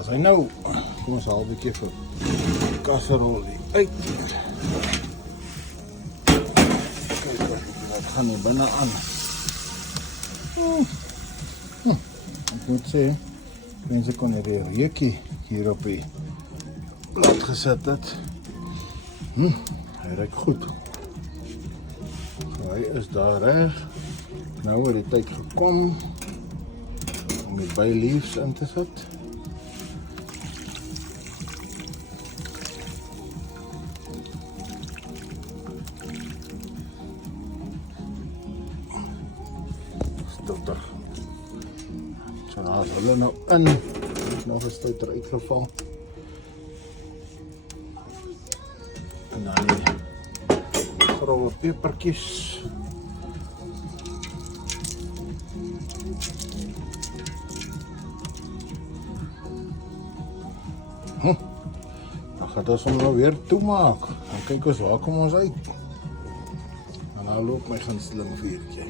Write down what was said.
Waar is hy nou? Kom ons haal 'n bietjie vir kasserol uit. Kyk wat gaan hier binne aan. Ek moet sê, mense kon hier die reukie hier op die blad gesit het. Hy ruik goed. So, hy is daar reg. Nou het die tyd gekom om die bay leaves in te sit. Stilter. So daar is hulle nou in. Nog 'n stuiter uitgeval. En dan die grove pepertjies. Dan gaan ons hom nou weer toemaak. Dan kyk ons waar kom ons uit. En nou loop my gunsteling vuurtjie.